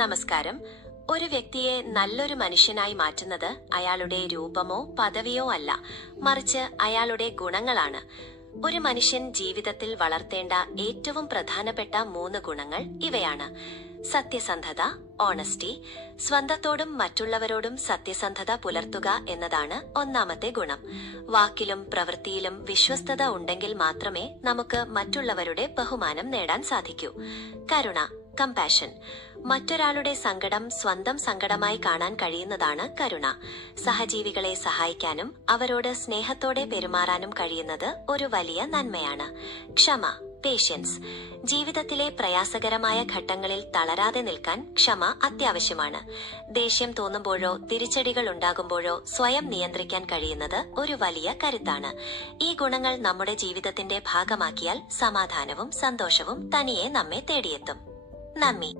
നമസ്കാരം. ഒരു വ്യക്തിയെ നല്ലൊരു മനുഷ്യനായി മാറ്റുന്നത് അയാളുടെ രൂപമോ പദവിയോ അല്ല, മറിച്ച് അയാളുടെ ഗുണങ്ങളാണ്. ഒരു മനുഷ്യൻ ജീവിതത്തിൽ വളർത്തേണ്ട ഏറ്റവും പ്രധാനപ്പെട്ട 3 ഗുണങ്ങൾ ഇവയാണ്: സത്യസന്ധത, ഓണസ്റ്റി. സ്വന്തത്തോടും മറ്റുള്ളവരോടും സത്യസന്ധത പുലർത്തുക എന്നതാണ് ഒന്നാമത്തെ ഗുണം. വാക്കിലും പ്രവൃത്തിയിലും വിശ്വസ്തത ഉണ്ടെങ്കിൽ മാത്രമേ നമുക്ക് മറ്റുള്ളവരുടെ ബഹുമാനം നേടാൻ സാധിക്കൂ. കരുണ, കമ്പാഷൻ. മറ്റൊരാളുടെ സങ്കടം സ്വന്തം സങ്കടമായി കാണാൻ കഴിയുന്നതാണ് കരുണ. സഹജീവികളെ സഹായിക്കാനും അവരോട് സ്നേഹത്തോടെ പെരുമാറാനും കഴിയുന്നത് ഒരു വലിയ നന്മയാണ്. ക്ഷമ, പേഷ്യൻസ്. ജീവിതത്തിലെ പ്രയാസകരമായ ഘട്ടങ്ങളിൽ തളരാതെ നിൽക്കാൻ ക്ഷമ അത്യാവശ്യമാണ്. ദേഷ്യം തോന്നുമ്പോഴോ തിരിച്ചടികൾ ഉണ്ടാകുമ്പോഴോ സ്വയം നിയന്ത്രിക്കാൻ കഴിയുന്നത് ഒരു വലിയ കരുത്താണ്. ഈ ഗുണങ്ങൾ നമ്മുടെ ജീവിതത്തിന്റെ ഭാഗമാക്കിയാൽ സമാധാനവും സന്തോഷവും തനിയെ നമ്മെ തേടിയെത്തും. നന്ദി.